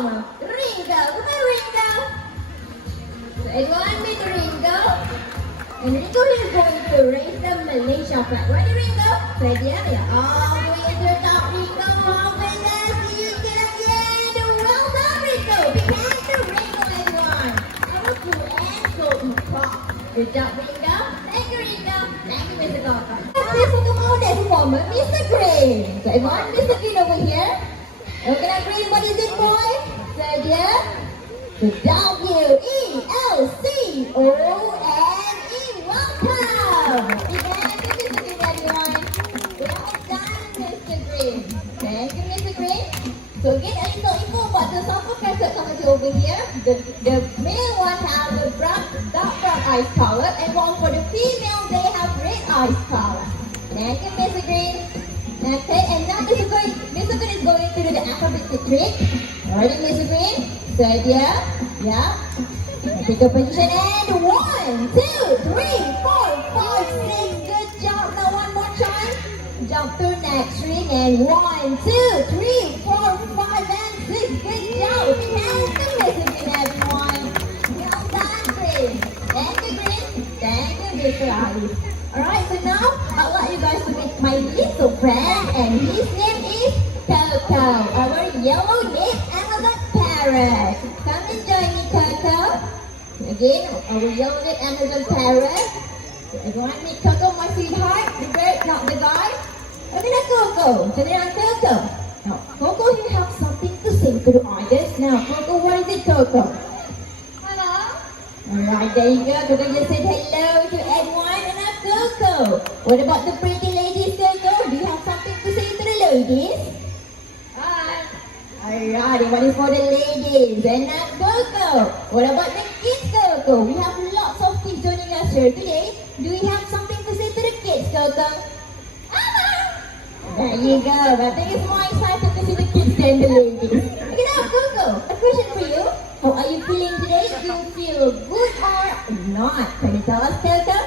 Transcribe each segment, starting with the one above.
from Ringo. Come on, Ringo. So everyone meet Ringo. And Ringo is going to raise the Malaysia flag. Ready, Ringo? So yeah, we are all going to top Ringo. All the last you get again. Well done, Ringo. Big hand to Ringo, everyone. Powerful and so pop. Good job, Ringo. Thank you, Ringo. Thank you, Mr. Gordon. Please welcome our next performer, Mr. Green. So everyone, Mr. Green over here. Okay, Green, what is it, boy? So yeah. The W-E-L-C-O-N-E. Welcome. Big hand to Mr. Green, everyone. Well done, Mr. Green. Thank you, Mr. Green. So again, a little info about the sample cassette coming over here. The male one have the dark brown eyes color, and one for the female, they have red eyes color. Thank you, Mr. Green. Okay, and now Mr. Green is going to do the acrobatic trick. Ready, Mr. Green? Set, yeah. Take a position and 1, 2, 3, 4, 5, 6. Good job. Now one more time. Jump to next ring and 1, 2, 3, 4, 5, and 6. Good job. Big hands to Mr. Green, everyone. Well done, Green. Thank you, Green. Thank you, Mr. Ali. Alright, so now I'd like you guys to meet my little friend, and his name is Coco, our yellow-named Amazon parrot. Come and join me, Coco. Again, our yellow-named Amazon parrot. Everyone meet Coco, my sweetheart, the bird, not the guy. Okay, now Coco. So now Coco. Now, Coco, you have something to say to the audience. Now, Coco, what is it, Coco? Hello. Alright, there you go. Coco just said hello to everyone. Coco, what about the pretty ladies, Coco? Do you have something to say to the ladies? Hi. Alright, one is for the ladies. And now Coco, what about the kids, Coco? We have lots of kids joining us here today. Do you have something to say to the kids, Coco? There you go. I think it's more exciting to see the kids than the ladies. Okay, now Coco, a question for you. How are you feeling today? Do you feel good or not? Can you tell us, Coco?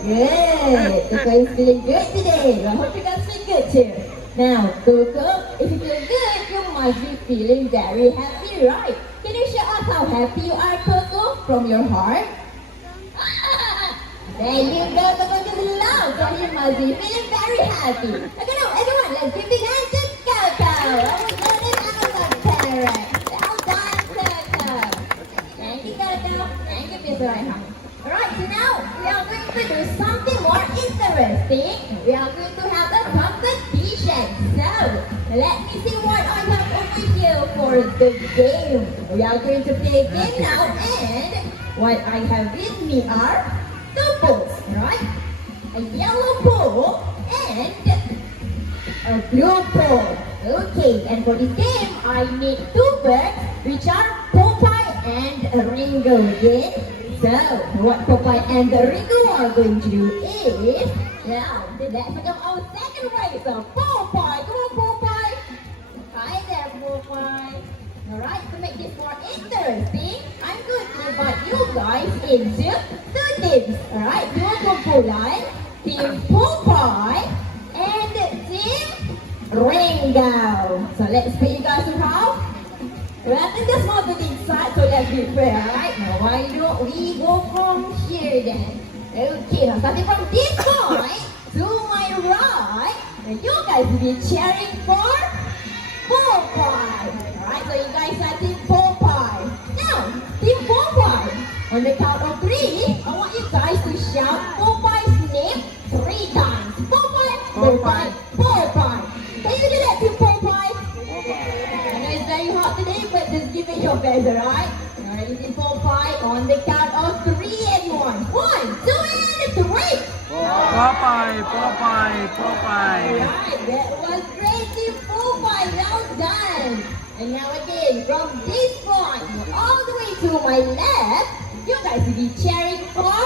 Good. Coco is feeling good today. I hope you guys feel good too. Now, Coco, if you feel good, you must be feeling very happy, right? Can you show us how happy you are, Coco, from your heart? There you go, Coco just loud, so you must be feeling very happy. Okay, now everyone, let's give big hands to Coco. Our golden Amazon parrot. Well done, Coco. Thank you, Coco. Thank you, Mr. Raihan. Alright, so now we are going to do something more interesting. We are going to have a competition. So, let me see what I have over here for the game. We are going to play a game now, and what I have with me are two balls, right? A yellow ball and a blue ball. Okay, and for this game, I need two birds, which are Popeye and Ringo again. So, what Popeye and the Ringo are going to do is, now, let's become our second racer, Popeye. Come on, Popeye. Hi there, Popeye. Alright, to make this more interesting, I'm going to invite you guys into two teams. Alright, you want to go line, Team Popeye and Team Ringo. So, let's put you guys in half. Well, I think that's not the inside, so let's be fair, alright? Now, why don't we go from here then? Okay, now starting from this point to my right, and you guys will be cheering for Popeye. Alright, so you guys are Team Popeye. Now, Team Popeye, on the count of 3, I want you guys to shout Popeye's name 3 times. Popeye, Popeye, Popeye. Can you do that, Team Popeye? It's very hot today, but just give it your best, alright? Alright, Team Popeye, on the count of 3, everyone. 1, 2, and 3! Popeye, Popeye, Popeye. Alright, that was great, Team Popeye, well done! And now again, from this point all the way to my left, you guys will be cheering for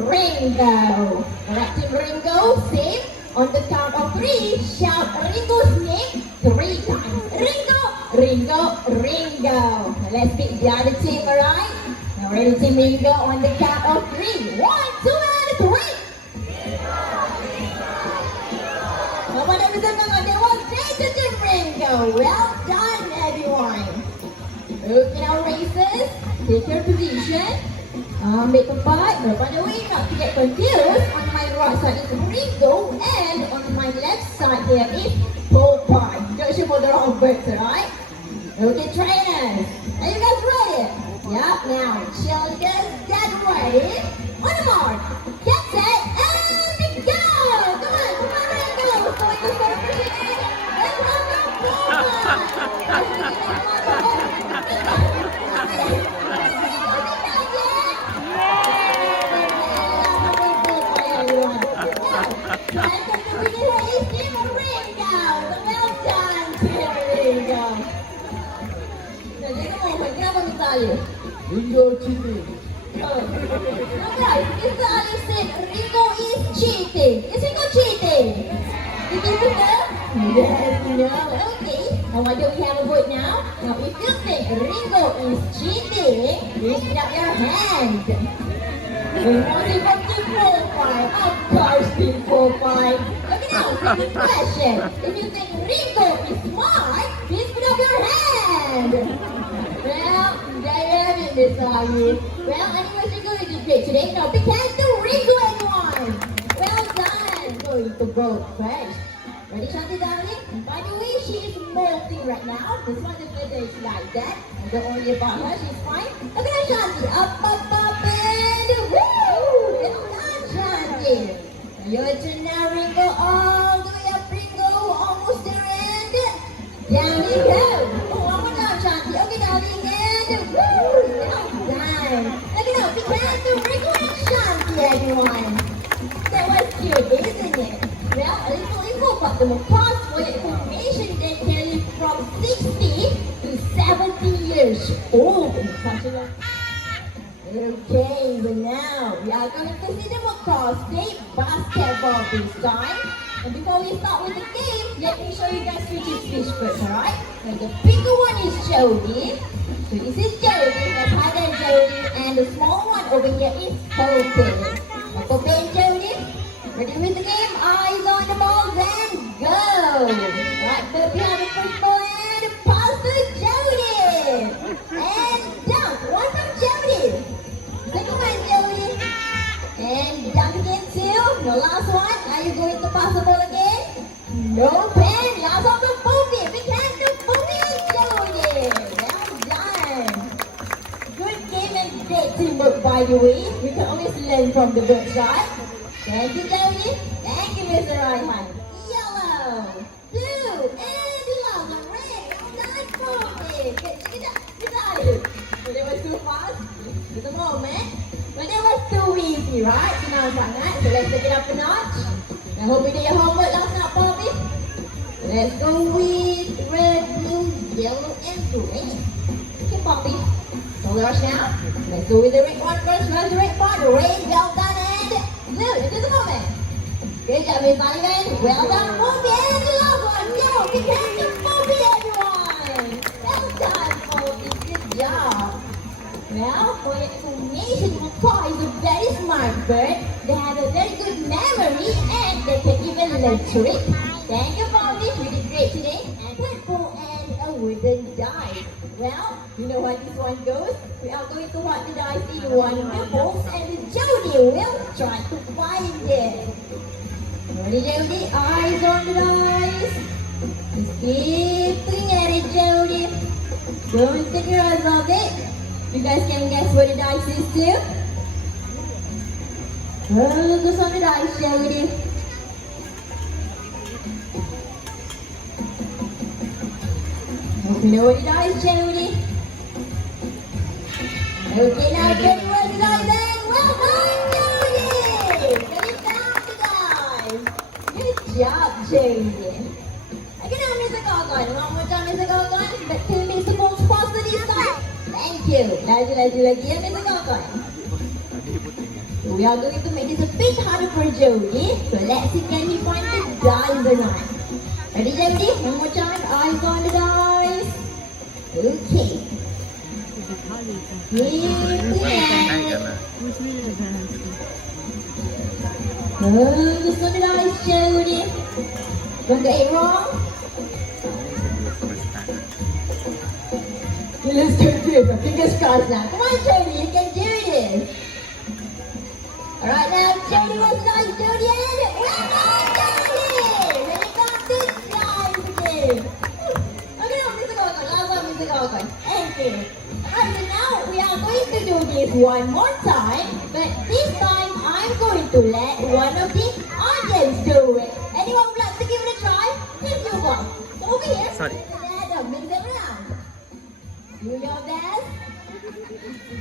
Ringo. Alright, Team Ringo, same. On the count of 3, shout Ringo's name 3 times. Ringo, Ringo, Ringo. Now let's pick the other team, alright? Now ready, Team Ringo, on the count of 3. 1, 2, and 3. That was great to Team Ringo. Well Okay, now racers, take your position. Make a part, but by the way, not to get confused, on my right side is Ringo, and on my left side here is Popeye. Don't shoot for the wrong birds, alright? Okay, trainers, are you guys ready? Yup, now, shoulders, get ready. On the mark, get set, and go! Come on, Ringo! Going to start pushing. Let's welcome Ringo cheating. Alright, Mr. Ali said Ringo is cheating. Is Ringo cheating? Did you know? Yes, no. Okay. Now why don't we have a vote now? Now if you think Ringo is cheating, please put up your hand. Profile. Of course, Team Profile. Okay, now, second question. If you think Ringo is smart, please put up your hand. Well, there you have it, Miss Ali. Well, anyways, Ringo, you did great today. Now, big hands to Ringo, everyone. Well done. Going to vote first. Ready, Shanti, darling? By the way, she is molting right now. This one, the weather is like that. And don't worry about her, she's fine. Look at her, Shanti. Up, and woo! Well done, Shanti. Your turn now, Ringo. All the way up, Ringo. Almost there, and down you go. Oh, one more down, Shanti. Okay, darling, and woo! Well done. Look at that. Big hands to Ringo and Shanti, everyone. That was cute, isn't it? Well, a little info about them. Of course, for your information, they can live from 60 to 70 years old. Such a long. Okay, but now we are going to see them across state basketball this time. And before we start with the game, let me show you guys which is which first, alright? So the bigger one is Jody. So this is Jody, that's Hada Jody, and the small one over here is Pope. Pope and Jody, ready with the game? Eyes on the ball, then go! Right, Pope, you have the first ball and pass to Jody! And dunk, one from Jody! Second one, Jody. And dunk again, two. The last one. Are you going to pass the ball again? No pen. Last one to Poppy. Big hand to Poppy and Jody. Well done. Good game and great teamwork, by the way. We can always learn from the good side. Thank you, Jody. Thank you, Mr. Ryan. Yellow. Blue. And the last one, red. Well done, Poppy. Good job. So that was too fast. Just a moment. But that was too easy, right? Senang sangat. So let's take it up a notch. I hope you did your homework last night, Poppy. Let's go with red, blue, yellow, and green. Okay, Poppy. So rush now. Let's go with the red one first. Where's the red part? Red, well done, and blue. Just a moment. Good job, Miss Sullivan. Well done, Poppy. And the last one. Go. Big hand to Poppy, everyone. Well done, Poppy. Good job. Well, for your information, macaw is a very smart bird. They have a very good memory and they can even learn trick. Thank you, Bobby. You did great today. And purple and a wooden dice. Well, you know how this one goes. We are going to watch the dice in one nibbles and Jody will try to find it. Ready, Jody? Eyes on the dice. Just keep looking at it, Jody. Don't take your eyes off it. You guys can guess what the dice is too? Focus on the dice, Jody. Hope you know what the dice, Jody. Okay, now Jody, where's the dice then? Well done, Jody! Get it down the dice. Good job, Jody. Okay, now Mr. Gorgon. One more time, Mr. Gorgon. But can you make the balls faster this time? Thank you. Lagi ya, Mr. Gorgon. We are going to make this a bit harder for Jody. So let's see, can he find the dice or not? Ready, Jody? One more time. Eyes on the dice. Okay. Focus on the dice, Jody. Don't get it wrong. Let's do this. Fingers crossed now. Come on, Jody, you can do this. Alright, now Jody was nice, Jody, and well done, Jody! And you got this side again. Okay, now, music on. Last one, music on. Thank you. Alright, so now we are going to do this one more time, but this time I'm going to let one of the audience do it. Anyone would like to give it a try? If you want. So over here, Sorry. Adam, mix it around. Do your best.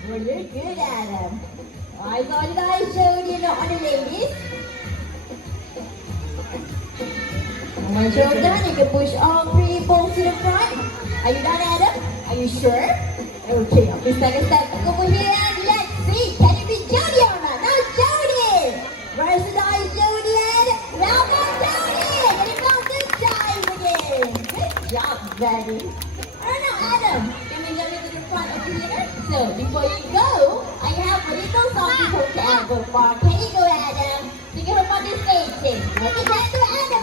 Really good, Adam. Alright, so did I show you the other ladies? And once you're done, you can push all three balls to the front. Are you done, Adam? Are you sure? Okay, please take a step back over here and let's see. Can it be Jody or not? Now Jody! Versatile Jody and welcome Jody! And it goes this time again. Good job, buddy. Alright now, Adam, can we jump into the front of the theater? So, before you go, I have a little song before to Adam. Can you go, Adam? Sing it up on the stage. Sing. Let me hand to Adam,